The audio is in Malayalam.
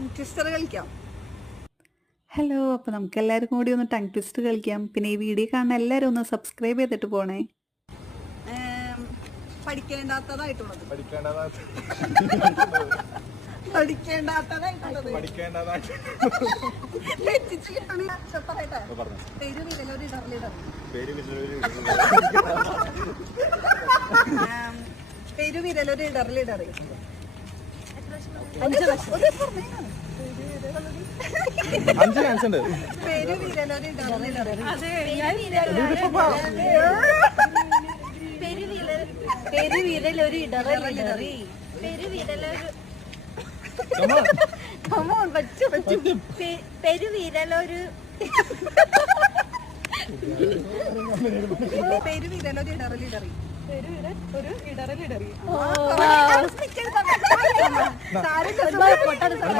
ടങ് ട്വിസ്റ്റർ കളിക്കാം. ഹലോ, അപ്പോൾ നമുക്ക് എല്ലാവർക്കും കൂടി ഒന്ന് ടങ് ട്വിസ്റ്റ് കളിക്കാം. പിന്നെ ഈ വീഡിയോ കാണുന്ന എല്ലാവരും ഒന്ന് സബ്സ്ക്രൈബ് ചെയ്തിട്ട് പോണേ. പഠിക്കേണ്ടാത്തതായിട്ടുള്ളത് പെരുവിരലൊരു ഇടറിലിടറി. 5 ചാൻസ് ഉണ്ട്. പെരുവിരലൊരു ഇടറിലിടറി. പെരുവിരലൊരു ഇടറിലിടറി. പെരുവിരലൊരു പെരുവിരലൊരു ഇടറിലിടറി. ഒരു ഇടറിലിടറി.